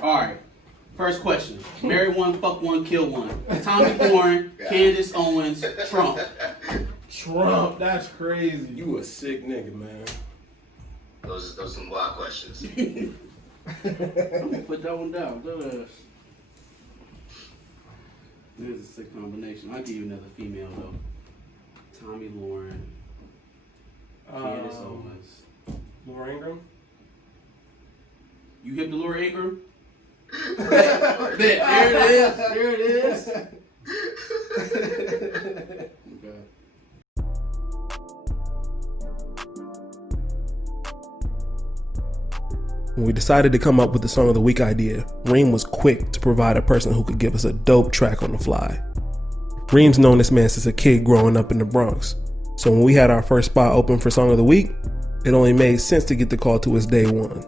All right. First question. Marry one, fuck one, kill one. Tommy Bourne, Candace Owens, Trump. Trump, that's crazy. You a sick nigga, man. Those are some wild questions. I'm gonna put that one down. There's a sick combination. I'll give you another female though. Tommy Lauren, Candace Owens. Laura Ingram? You hit the Laura Ingram? There it is. There it is. Okay. When we decided to come up with the Song of the Week idea, Reem was quick to provide a person who could give us a dope track on the fly. Reem's known this man since a kid growing up in the Bronx, so when we had our first spot open for Song of the Week, it only made sense to get the call to his day one.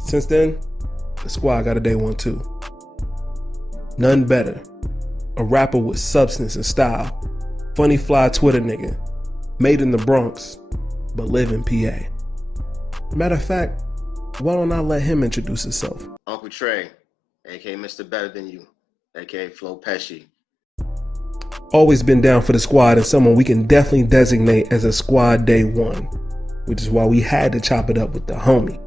Since then, the squad got a day one too. None better. A rapper with substance and style. Funny fly Twitter nigga. Made in the Bronx, but live in PA. Matter of fact, why don't I let him introduce himself? Uncle TreY, aka Mr. Better Than You, aka Flo Pesci. Always been down for the squad and someone we can definitely designate as a squad day one, which is why we had to chop it up with the homie,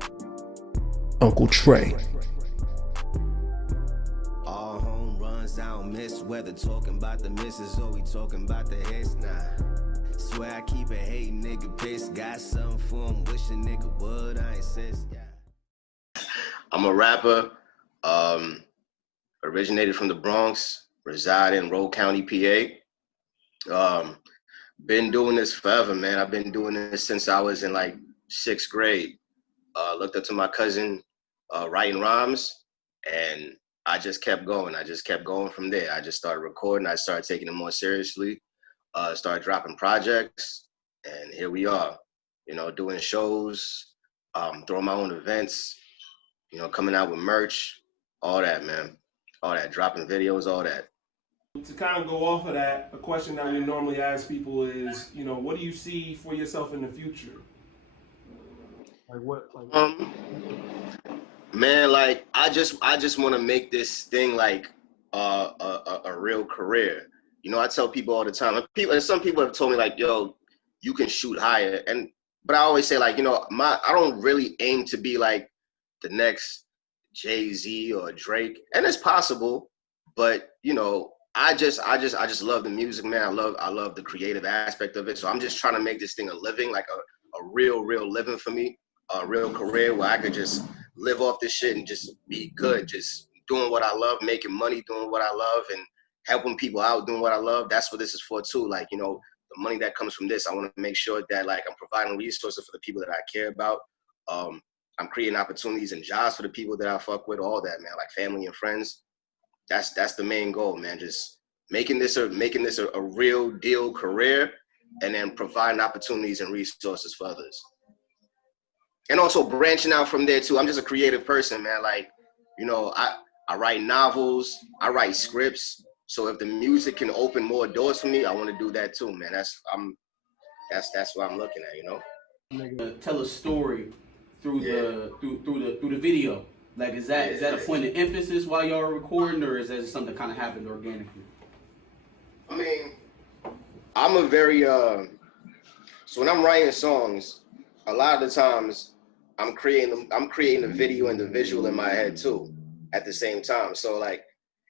Uncle TreY. All home runs, I don't miss whether talking about the misses or we talking about the hits. Nah, swear I keep a hate nigga pissed. Got something for him, wish a nigga would. I insist. Yeah. I'm a rapper, originated from the Bronx, reside in Monroe County, PA. Been doing this forever, man. I've been doing this since I was in like 6th grade. Looked up to my cousin writing rhymes, and I just kept going. I just kept going from there. I just started recording. I started taking it more seriously. Started dropping projects, and here we are. You know, doing shows, throwing my own events. You know, coming out with merch, all that, man. All that, dropping videos, all that. To kind of go off of that, a question that we normally ask people is, you know, what do you see for yourself in the future? Like what? Man, like I just want to make this thing like a real career. You know, I tell people all the time. And some people have told me like, "Yo, you can shoot higher." But I always say like, you know, I don't really aim to be like the next Jay-Z or Drake, and it's possible. But you know, I just love the music, man. I love the creative aspect of it. So I'm just trying to make this thing a living, like a real living for me, a real career where I could just live off this shit and just be good, just doing what I love, making money, doing what I love, and helping people out, doing what I love. That's what this is for too. Like, you know, the money that comes from this, I want to make sure that like I'm providing resources for the people that I care about. I'm creating opportunities and jobs for the people that I fuck with, all that, man, like family and friends. That's the main goal, man. Just making this a real deal career, and then providing opportunities and resources for others. And also branching out from there too. I'm just a creative person, man. Like, you know, I write novels, I write scripts. So if the music can open more doors for me, I want to do that too, man. That's what I'm looking at, you know. Tell a story through the video. Like, is that a point of emphasis while y'all are recording, or is that just something that kind of happened organically? I mean, I'm a very so when I'm writing songs, a lot of the times I'm creating the video and the visual in my head too at the same time. So like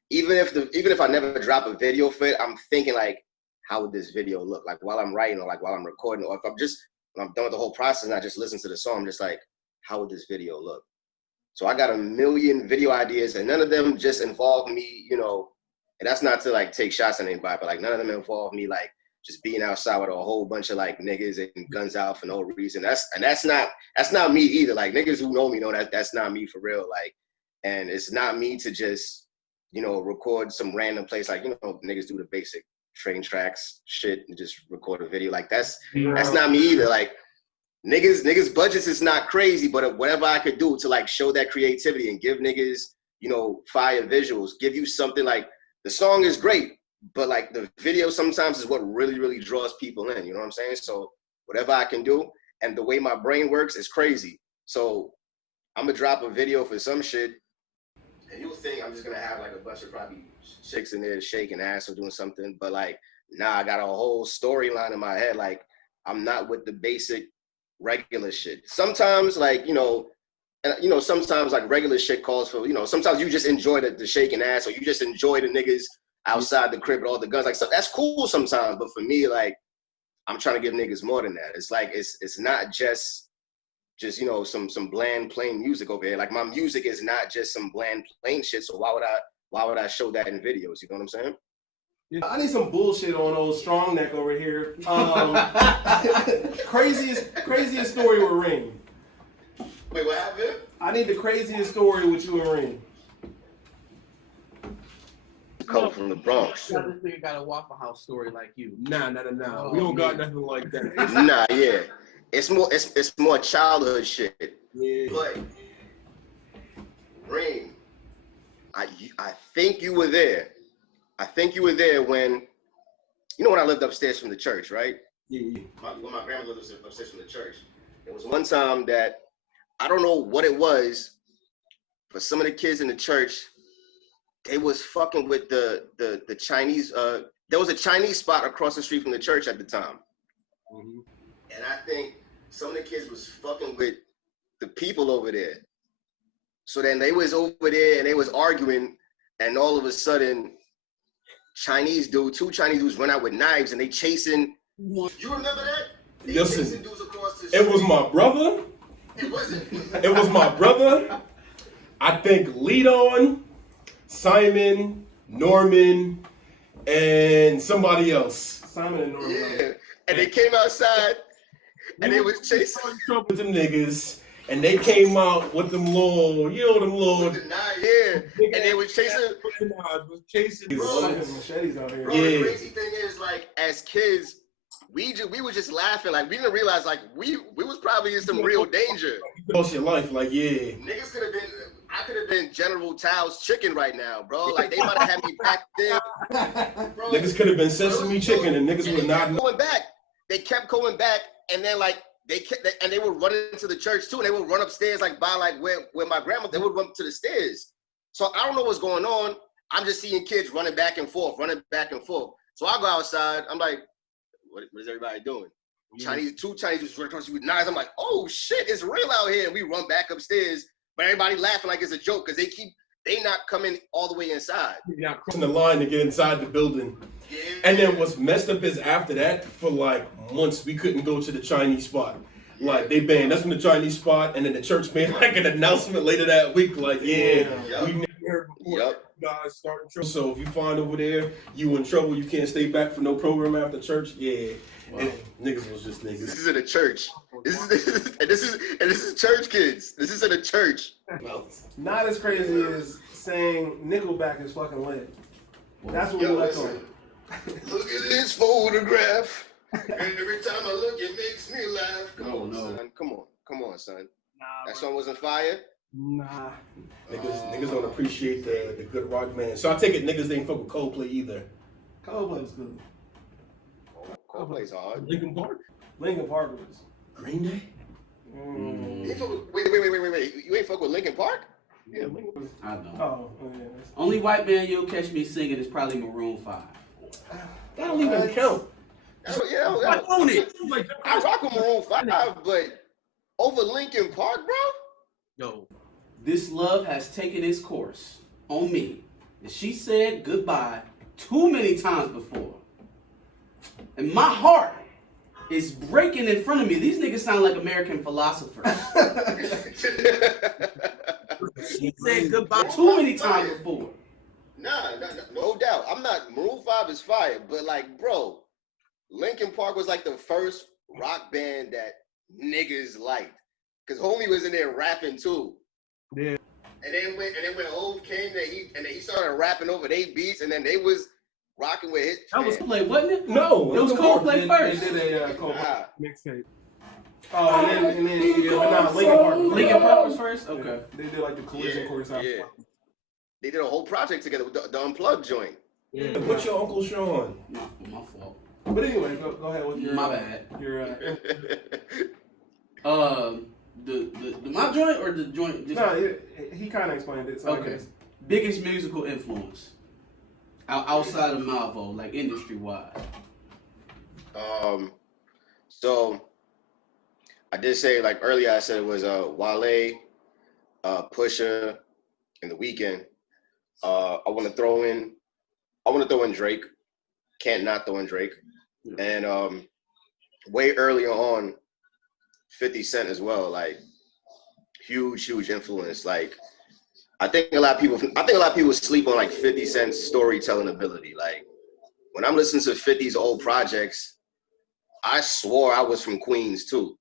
even if I never drop a video for it, I'm thinking like, how would this video look like while I'm writing, or like while I'm recording, or if when I'm done with the whole process and I just listen to the song, I'm just like, how would this video look? So I got a million video ideas, and none of them just involve me, you know, and that's not to like take shots at anybody, but like none of them involve me like just being outside with a whole bunch of like niggas and guns out for no reason. That's not me either. Like niggas who know me know that's not me for real. Like, and it's not me to just, you know, record some random place, like, you know, niggas do the basic train tracks shit and just record a video. Like that's not me either. Like niggas budgets is not crazy, but whatever I could do to like show that creativity and give niggas, you know, fire visuals, give you something. Like the song is great, but like the video sometimes is what really draws people in, you know what I'm saying? So whatever I can do, and the way my brain works is crazy. So I'm gonna drop a video for some shit, think I'm just gonna have like a bunch of probably chicks in there shaking ass or doing something, but like, nah, I got a whole storyline in my head. Like, I'm not with the basic regular shit. Sometimes, like, sometimes like regular shit calls for, sometimes you just enjoy the shaking ass, or you just enjoy the niggas outside the crib with all the guns. Like, so that's cool sometimes, but for me, like, I'm trying to give niggas more than that. It's like, it's not just some bland plain music over here. Like, my music is not just some bland plain shit. So why would I show that in videos? You know what I'm saying? Yeah, I need some bullshit on old Strong Neck over here. Craziest story with Ring. Wait, what happened? I need the craziest story with you and Ring. Come from the Bronx. This nigga got a Waffle House story like you. Nah. We don't got nothing like that. Nah, yeah. It's more childhood shit. Yeah. But Ring, I think you were there. I think you were there when I lived upstairs from the church, right? Yeah. When my grandma lived upstairs from the church. There was one time that I don't know what it was, but some of the kids in the church, they was fucking with the Chinese. There was a Chinese spot across the street from the church at the time, and I think some of the kids was fucking with the people over there. So then they was over there and they was arguing, and all of a sudden, two Chinese dudes run out with knives and they chasing. You remember that? They Listen, chasing dudes across the it street. was my brother. It wasn't. It was my brother. I think Leadon, Simon, Norman, and somebody else. Simon and Norman. Yeah, and they came outside and they was chasing trouble with them niggas, and they came out with them little, with the knife, yeah, and they was chasing. Fucking machetes out here. Bro, the crazy thing is, like, as kids, we were just laughing, like, we didn't realize, like, we was probably in some real danger. Lost your life, like, yeah. Niggas could have been. I could have been General Tao's chicken right now, bro. Like, they might have had me back there. Bro, Niggas could have been sesame chicken, and niggas would not. Going back. They kept going back, and then like they would run into the church too, and they would run upstairs like by like where my grandma. They would run to the stairs. So I don't know what's going on. I'm just seeing kids running back and forth. So I go outside. I'm like, what is everybody doing? Two Chinese just run across with knives. I'm like, oh shit, it's real out here. And we run back upstairs, but everybody laughing like it's a joke because they not coming all the way inside. Yeah, crossing the line to get inside the building. Yeah. And then what's messed up is after that, for like months, we couldn't go to the Chinese spot. Like, they banned us from the Chinese spot, and then the church made like an announcement later that week, like, we never heard before. Guys starting trouble. So if you find over there, you in trouble, you can't stay back for no program after church, niggas was just niggas. This is in a church. This is church kids. This is in a church. Not as crazy as saying Nickelback is fucking lit. That's what we left on. Look at this photograph. Every time I look, it makes me laugh. Son. Come on, son. That song wasn't fire. Nah. Niggas don't appreciate the good rock man. So I take it niggas didn't fuck with Coldplay either. Coldplay's good. Coldplay's hard. Linkin Park? Linkin Park was. Green Day? Wait. You ain't fuck with Linkin Park? Yeah, Linkin was. I know. Oh, yeah. Only white band you'll catch me singing is probably Maroon 5. That don't even count. I own it. I rock with Maroon 5, but over Linkin Park, bro? Yo, this love has taken its course on me. And she said goodbye too many times before. And my heart is breaking in front of me. These niggas sound like American philosophers. She said goodbye too many times before. No doubt. I'm not. Maroon 5 is fire, but like, bro, Linkin Park was like the first rock band that niggas liked, cause homie was in there rapping too. Yeah. And then when Hov came, and he started rapping over they beats, and then they was rocking with his. That was Coldplay, wasn't it? No, it was Coldplay first. They did a Coldplay mixtape. Oh, and then but nah, Linkin Park. Linkin Park was first. Okay. They did like the collision course. Yeah. They did a whole project together with the Unplugged joint. Yeah. What's your Uncle Sean? My fault. But anyway, go ahead with your. My bad. Your. The my joint or the joint? Just... No, he kind of explained it. So okay. biggest musical influence outside of Malvo, like industry wise? So I did say, like earlier, I said it was Wale, Pusha, and The Weeknd. I want to throw in Drake. Can't not throw in Drake. And way earlier on, 50 Cent as well. Like huge influence. Like I think a lot of people sleep on like 50 Cent's storytelling ability. Like when I'm listening to 50's old projects, I swore I was from Queens too.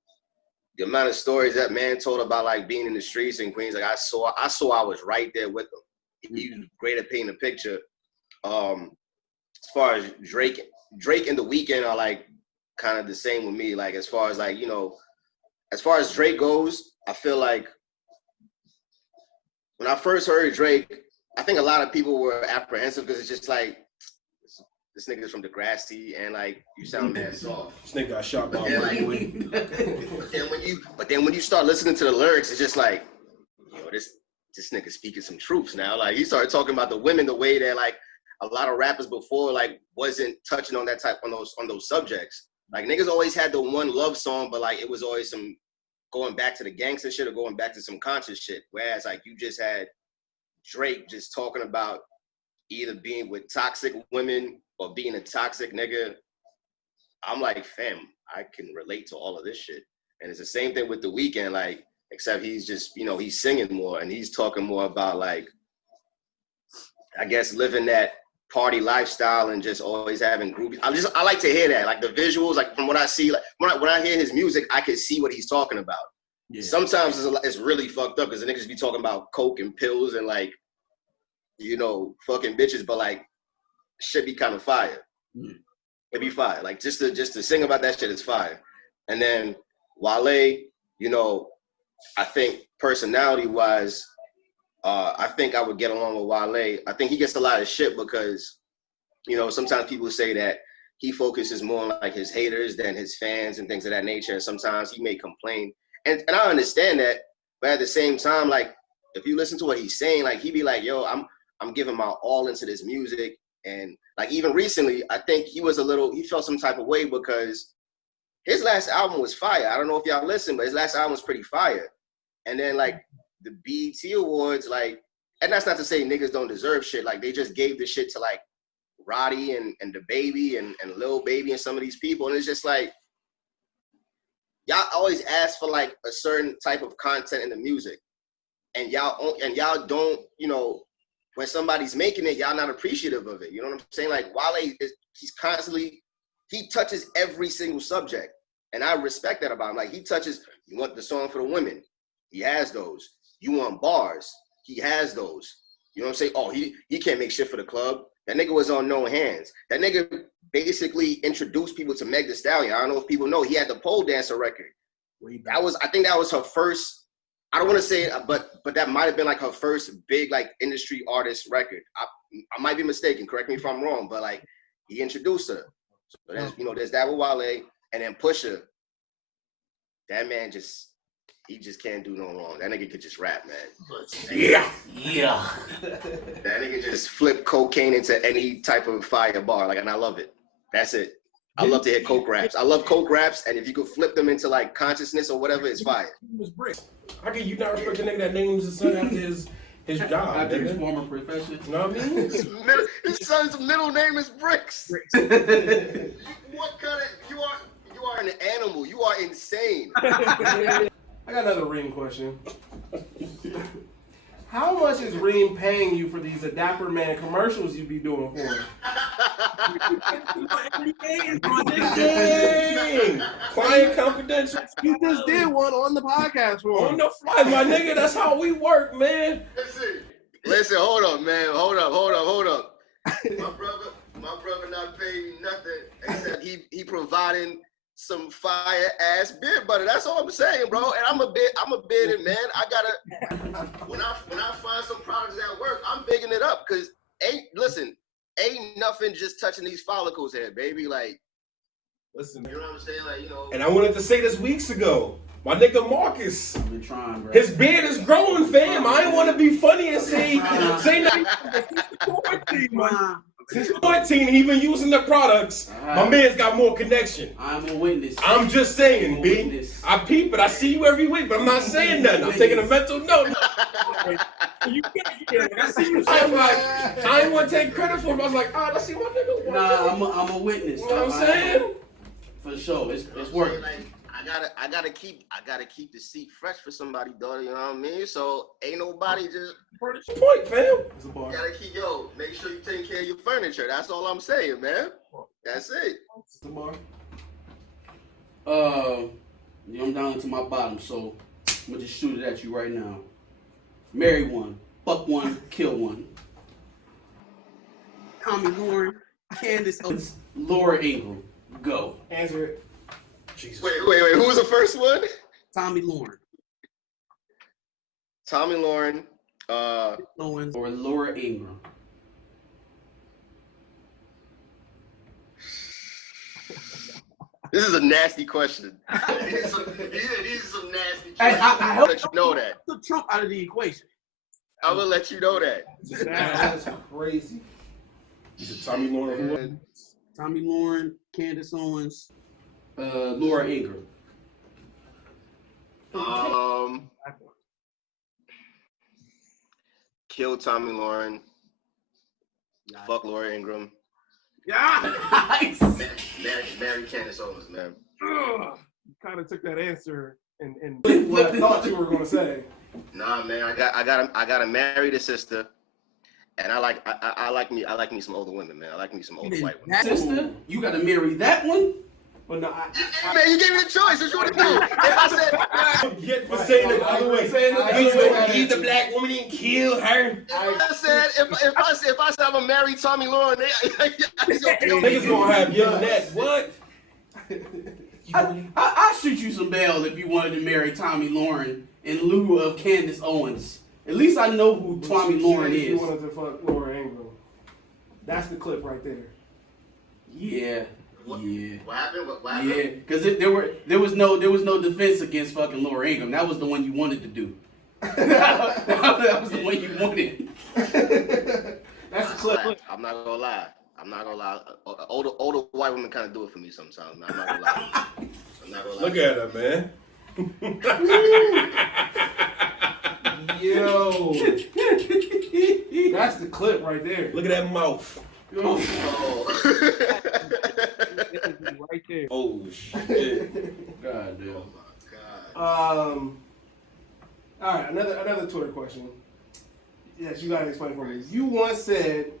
The amount of stories that man told about like being in the streets in Queens, like I saw I was right there with him. He was great at painting a picture. As far as Drake and The Weeknd are like kind of the same with me. Like as far as like, you know, as far as Drake goes, I feel like when I first heard Drake, I think a lot of people were apprehensive because it's just like, this nigga's from Degrassi and like you sound mad soft. This nigga got shot by a white boy. But then when you start listening to the lyrics, it's just like, yo, this nigga speaking some truths now. Like he started talking about the women the way that like a lot of rappers before like wasn't touching on that type on those subjects. Like niggas always had the one love song, but like it was always some going back to the gangster shit or going back to some conscious shit. Whereas like you just had Drake just talking about either being with toxic women or being a toxic nigga. I'm like, fam, I can relate to all of this shit. And it's the same thing with The Weeknd, like, except he's just, you know, he's singing more and he's talking more about like, I guess living that party lifestyle and just always having groupies. I like to hear that. Like the visuals, like from what I see, like when I hear his music, I can see what he's talking about. Yeah. Sometimes it's really fucked up because the niggas be talking about coke and pills and like, you know, fucking bitches, but like shit be kind of fire. It'd be fire. Like just to sing about that shit is fire. And then Wale, you know, I think personality wise, I think I would get along with Wale. I think he gets a lot of shit because, you know, sometimes people say that he focuses more on like his haters than his fans and things of that nature. And sometimes he may complain. And I understand that, but at the same time, like if you listen to what he's saying, like he be like, yo, I'm giving my all into this music. And like even recently, I think he felt some type of way because his last album was fire. I don't know if y'all listen, but his last album was pretty fire. And then like the BET Awards, like, and that's not to say niggas don't deserve shit. Like they just gave the shit to like Roddy and the Baby and Lil Baby and some of these people. And it's just like, y'all always ask for like a certain type of content in the music. And y'all don't, you know, when somebody's making it, y'all not appreciative of it. You know what I'm saying? Like Wale, he touches every single subject. And I respect that about him. Like he touches, you want the song for the women, he has those. You want bars, he has those. You know what I'm saying? Oh, he can't make shit for the club. That nigga was on No Hands. That nigga basically introduced people to Meg Thee Stallion. I don't know if people know, he had the pole dancer record. I think that was her first, I don't want to say it, but that might have been like her first big like industry artist record. I might be mistaken. Correct me if I'm wrong, but like he introduced her. So there's that with Wale, and then Pusha. That man he just can't do no wrong. That nigga could just rap, man. Yeah. That nigga just flip cocaine into any type of fire bar, like, and I love it. That's it. I love to hear coke raps. I love coke raps, and if you could flip them into like consciousness or whatever, it's fire. How can you not respect a nigga that names his son after his job? After his former profession. You know what I mean? His son's middle name is Bricks. What kind of you are an animal. You are insane. I got another Reem question. How much is Reem paying you for these Dapper Man commercials you be doing for him? Client confidential. You just did one on the podcast for him. On the fly, my nigga. That's how we work, man. Listen, hold up, man. Hold up. My brother not paying me nothing except he providing some fire ass beer butter. That's all I'm saying, bro. And I'm a bidding man. I gotta when I find some products that work, I'm bigging it up because ain't nothing just touching these follicles here, baby. Like, listen, you know what I'm saying? Like, you know. And I wanted to say this weeks ago. My nigga Marcus. I've been trying, bro. His beard is growing, fam. I ain't want to be funny and say nothing. Since 14, he been using the products. My man's got more connection. I'm a witness. I'm just saying, B. Witness. I peep it. I see you every week, but I'm not saying nothing. I'm taking a mental note. I see you. I'm like, I ain't want to take credit for him. I was like, I see my nigga. Nah, I'm a witness. You know what I'm saying? For sure, it's working. Like, I gotta keep the seat fresh for somebody, daughter. You know what I mean? So ain't nobody just Point, fam. It's a bar. gotta keep make sure you take care of your furniture. That's all I'm saying, man. That's it. It's a bar. I'm down to my bottom, so I'm gonna just shoot it at you right now. Marry one, fuck one, kill one. Tommy Lauren, Candace Owens, Laura Ingram. Go. Answer it. Jesus. Wait. Who was the first one? Tommy Lauren, Tommy Lauren. Owens, or Laura Ingram. This is a nasty question. These are some nasty questions. Hey, I hope let you know that. took Trump out of the equation. I will let you know that. That's crazy. Is it Tommy Lauren? Who? Tommy Lauren, Candace Owens, Laura Ingram. Kill Tommy Lauren. Fuck Laura Ingram. Yeah, nice. Marry Candace Owens, man. You kind of took that answer and what I thought you were going to say. Nah, man, I gotta marry the sister, and I like me some older women, man. I like me some older white women. That sister, you gotta marry that one. But no, Man, you gave me the choice. What you want to do? If I said, Get for saying it the other way. Leave the black woman and kill her. if I said I'm gonna marry Tommy Lauren, he's gonna kill me. Niggas gonna have your neck. What? I'll shoot you some bail if you wanted to marry Tommy Lauren in lieu of Candace Owens. At least I know who Tommy Lauren You is. wanted to fuck Laura Ingram. That's the clip right there. Yeah. What Yeah. happened? What Yeah, happened? because there was no defense against fucking Laura Ingram. That was the one you wanted to do. That was the one you wanted. That's the clip. I'm not gonna lie. Older white women kind of do it for me sometimes, man. I'm not gonna lie. Look at her, man. Yo. That's the clip right there. Look at that mouth. Oh. Right there. Oh shit. God damn. Oh my God. All right, another Twitter question. Yes, you gotta explain for me. You once said,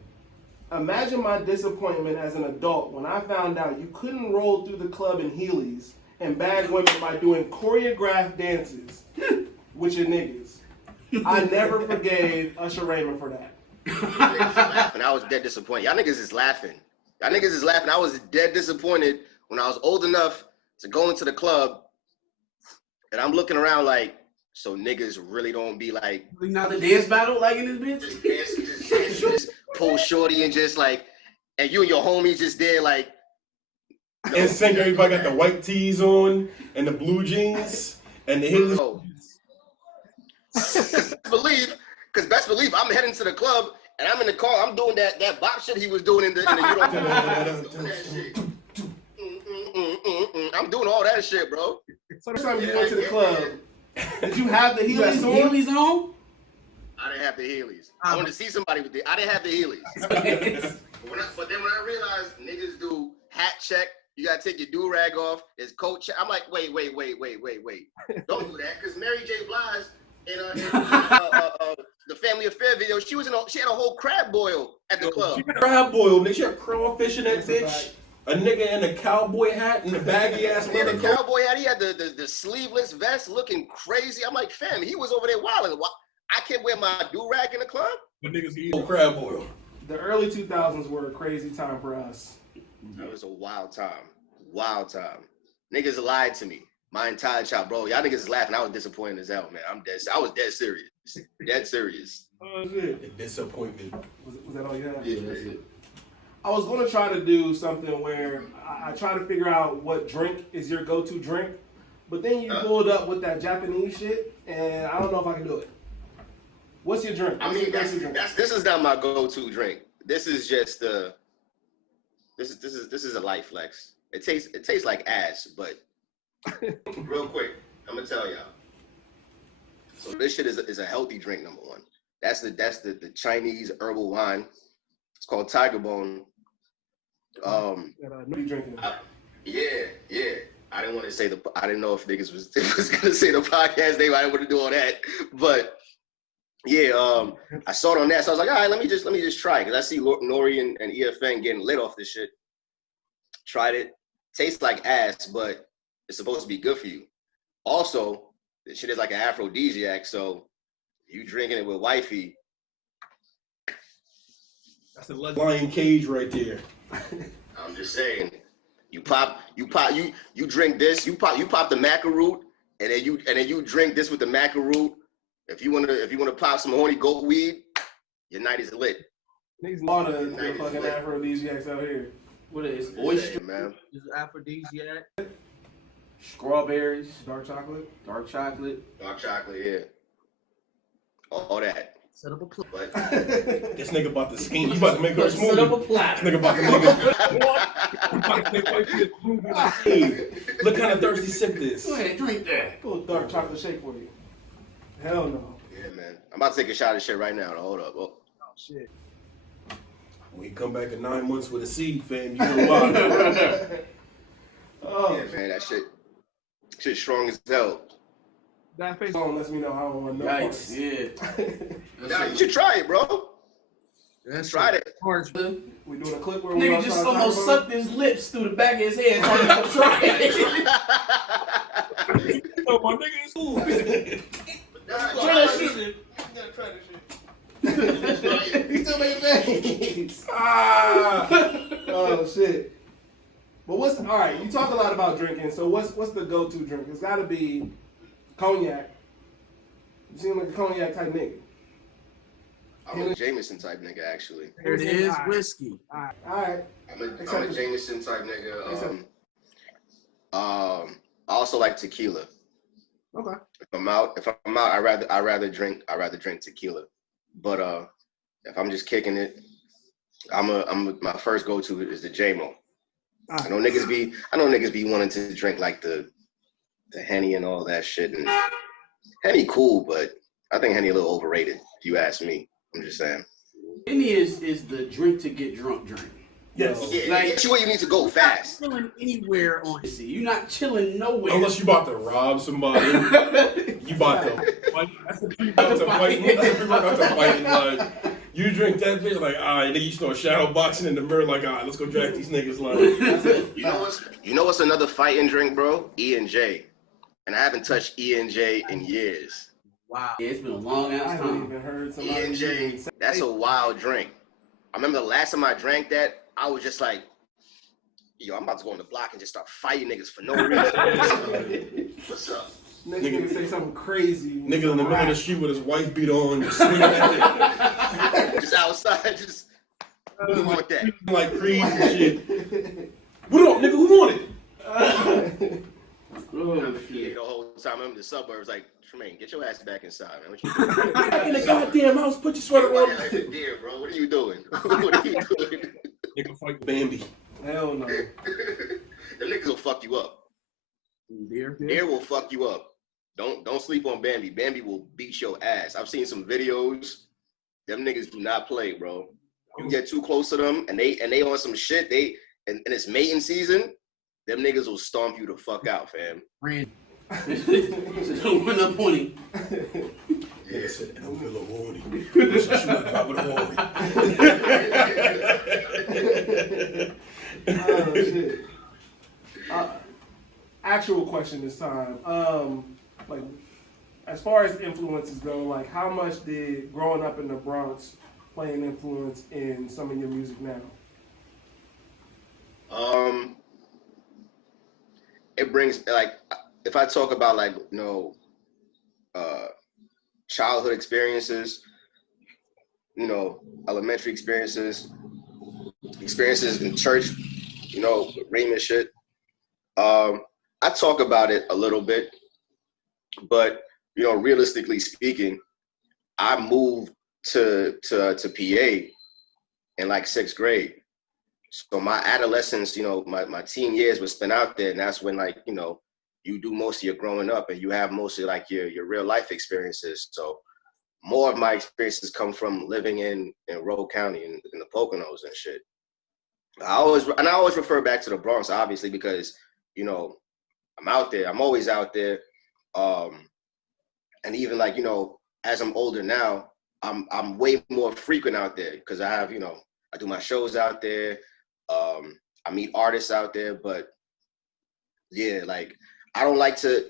"Imagine my disappointment as an adult when I found out you couldn't roll through the club in Heelys and bag women by doing choreographed dances with your niggas. I never forgave Usher Raymond for that." And I was dead disappointed. Y'all niggas is laughing. I was dead disappointed when I was old enough to go into the club, and I'm looking around like, so niggas really don't be like, Not the dance battle like in this bitch? just pull shorty and just like, and you and your homies just there like. No. And sing, everybody got the white tees on and the blue jeans and the heels. No. Best believe I'm heading to the club and I'm in the car. I'm doing that bop shit he was doing in the you know. Doing that shit. I'm doing all that shit, bro. So next time you went to the club, did you have the Heelys on? Heelys on? I didn't have the Heelys. I wanted to see somebody with it. I didn't have the Heelys. But then when I realized niggas do hat check, you gotta take your do-rag off, there's coat check. I'm like, wait. Don't do that, because Mary J. Blige in the Family Affair video, she had a whole crab boil at the club. She crab boil, nigga. She had crawfish in that bitch. A nigga in a cowboy hat and a baggy ass Yeah, leather the coat. cowboy hat, he had the sleeveless vest looking crazy. I'm like, fam, he was over there wilding. I can't wear my do-rag in the club? The niggas eat crab boil. The early 2000s were a crazy time for us. It was a wild time. Niggas lied to me my entire child, bro. Y'all niggas is laughing. I was disappointed as hell, man. I was dead serious. Dead serious. Oh, shit. Disappointment. Was that all you had? Yeah, that's it. I was going to try to do something where I try to figure out what drink is your go-to drink, but then you pulled up with that Japanese shit, and I don't know if I can do it. What's your drink? I mean, this is not my go-to drink. This is just this is a light flex. It tastes like ass, but real quick, I'm gonna tell y'all. So this shit is a healthy drink, number one. That's the Chinese herbal wine. It's called Tiger Bone. Drinking. Yeah. I didn't want to say I didn't know if niggas was gonna say the podcast name. I didn't want to do all that, but yeah, I saw it on that, so I was like, all right, let me just try it, because I see Nori and EFN getting lit off this shit. Tried it. Tastes like ass, but it's supposed to be good for you. Also, this shit is like an aphrodisiac, so you drinking it with wifey. That's a lion cage right there. I'm just saying, you drink this, you pop the maca root, and then you drink this with the maca root. If you wanna pop some horny goat weed, your night is lit. Niggas all the fucking aphrodisiacs out here. What is oyster? Hey, man. Is aphrodisiac. Strawberries, Dark chocolate. dark chocolate. Dark chocolate, yeah. All that. Set up a plate. But This nigga about to scheme. You about to make her smoothie. Set up a plate. This nigga about to make it. Look kind of thirsty sip this. Go ahead, drink that. A little dark chocolate shake for you. Hell no. yeah, man. I'm about to take a shot of shit right now. Hold up. Oh. Shit. When you come back in 9 months with a seed, fam, you know why. Oh, Yeah, man, that shit strong as hell. that face on lets me know how I want to know. Yikes, yeah. Nah, you should try it, bro. That's Try it. We doing a clip where we Nigga just almost sucked his lips through the back of his head talking about try it. Oh, my nigga is cool. Try that shit. He still making face. Oh shit. But all right? You talk a lot about drinking. So what's the go-to drink? It's got to be cognac. You seem like a cognac type nigga. I'm a Jameson type nigga, actually. There it is, whiskey. All right. I'm a Jameson type nigga. I also like tequila. Okay. If I'm out, I rather drink tequila. But if I'm just kicking it, my first go-to is the JMO. I know niggas be wanting to drink like the Henny and all that shit, and Henny cool, but I think Henny a little overrated, if you ask me. I'm just saying. Henny is the drink to get drunk drink. Yes. Yeah, Like- get you where you need to go fast. Chilling anywhere on See, you're not chilling nowhere. Unless you about to rob somebody. You about to fight. That's the people about to fight. That's the people about to fight. Like, you drink that bitch, like, all right, then you start shadow boxing in the mirror, like, all right, let's go drag these niggas. Like, You know what's another fighting drink, bro? E&J. And I haven't touched E&J in years. Wow. Yeah, it's been a long I ass haven't time. even heard somebody. E&J, that's a wild drink. I remember the last time I drank that, I was just like, yo, I'm about to go on the block and just start fighting niggas for no reason. What's up? Next nigga say something crazy. nigga in the middle of the street with his wife beat on, just swinging at Just outside, just who want that? it like Creed and shit. What up, nigga? Who want it? Oh, Yeah, shit. the whole time I'm in the suburbs, like, Tremaine, get your ass back inside, man. What you doing? Back in the goddamn house, put your sweater Why on. you like a deer, bro? What are you doing? What are you doing? Nigga fight Bambi. Hell no. The niggas will fuck you up. Dear. Deer will fuck you up. Don't sleep on Bambi. Bambi will beat your ass. I've seen some videos. Them niggas do not play, bro. You get too close to them and they on some shit. And it's mating season. Them niggas will stomp you the fuck out, fam. Brand. Don't run up on him. Yeah, I said, I don't feel a horny. Wish I should have got with a horny. Oh shit. Actual question this time. Like, as far as influences go, like, how much did growing up in the Bronx play an influence in some of your music now? It brings, like, if I talk about, like, childhood experiences, elementary experiences in church, Raymond shit. I I talk about it a little bit, but you know, realistically speaking, I moved to PA in like 6th grade. So my adolescence, you know, my teen years was spent out there, and that's when, like, you know, you do most of your growing up and you have most of like your real life experiences. So more of my experiences come from living in Monroe County in the Poconos and shit. I always refer back to the Bronx, obviously, because, you know, I'm out there. I'm always out there. And even like, you know, as I'm older now, I'm way more frequent out there because I have, you know, I do my shows out there. I meet artists out there, but yeah, like I don't like to,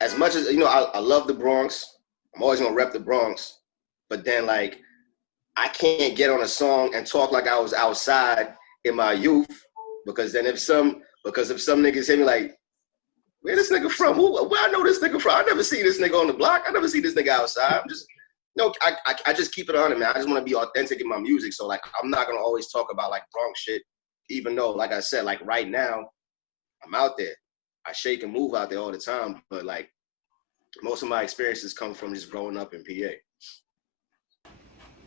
as much as, you know, I love the Bronx. I'm always gonna rep the Bronx, but then like I can't get on a song and talk like I was outside in my youth, because if some niggas hit me like, where this nigga from? Where I know this nigga from? I never see this nigga on the block. I never see this nigga outside. I'm just, no, I just keep it on it, man. I just want to be authentic in my music. So like, I'm not gonna always talk about like Bronx shit, even though, like I said, like right now, I'm out there. I shake and move out there all the time, but like most of my experiences come from just growing up in PA.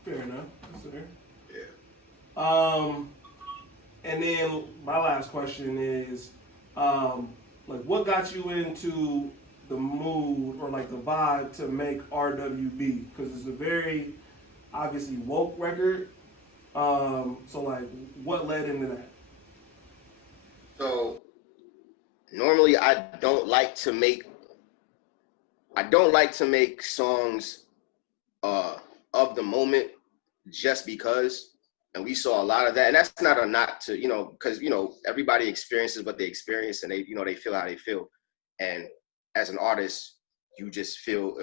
Fair enough. That's fair. Yeah. And then my last question is, like, what got you into the mood or like the vibe to make RWB? Because it's a very obviously woke record. So like, what led into that? So normally I don't like to make songs of the moment just because, and we saw a lot of that, and that's not a knock to, you know, because, you know, everybody experiences what they experience, and they, you know, they feel how they feel, and as an artist you just feel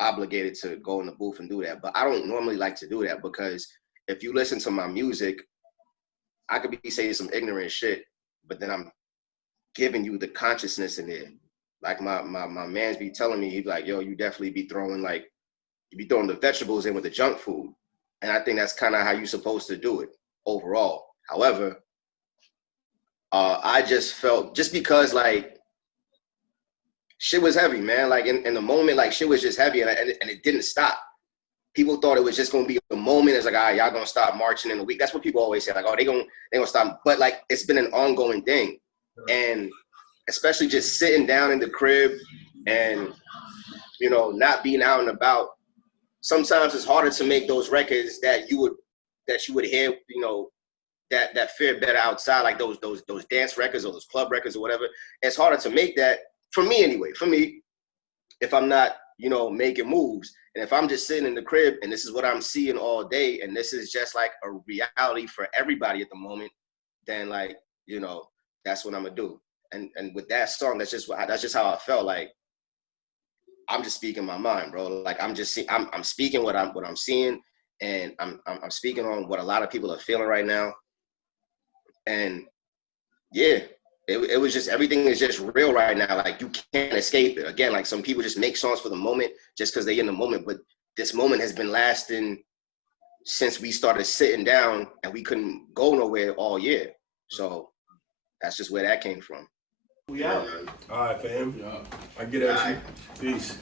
obligated to go in the booth and do that. But I don't normally like to do that, because if you listen to my music, I could be saying some ignorant shit, but then I'm giving you the consciousness in there. Like my man's be telling me, he'd be like, yo, you definitely be throwing like, you be throwing the vegetables in with the junk food. And I think that's kind of how you're supposed to do it overall. However, I just felt, just because like shit was heavy, man. Like in the moment, like shit was just heavy, and it didn't stop. People thought it was just gonna be a moment. It's like, all right, y'all gonna stop marching in a week. That's what people always say. Like, oh, they gonna stop. But like, it's been an ongoing thing, and especially just sitting down in the crib and, you know, not being out and about. Sometimes it's harder to make those records that you would hear, you know, that fare better outside, like those dance records or those club records or whatever. It's harder to make that, for me anyway. For me, if I'm not, you know, making moves, and if I'm just sitting in the crib and this is what I'm seeing all day, and this is just like a reality for everybody at the moment, then like, you know, that's what I'm gonna do. And with that song, that's just how I felt. Like, I'm just speaking my mind, bro. Like I'm speaking what I'm seeing, and I'm speaking on what a lot of people are feeling right now. And yeah, it was just, everything is just real right now. Like you can't escape it. Again, like some people just make songs for the moment just because they're in the moment, but this moment has been lasting since we started sitting down and we couldn't go nowhere all year. So that's just where that came from. We out. All right, fam. Yeah. I get at you. Peace.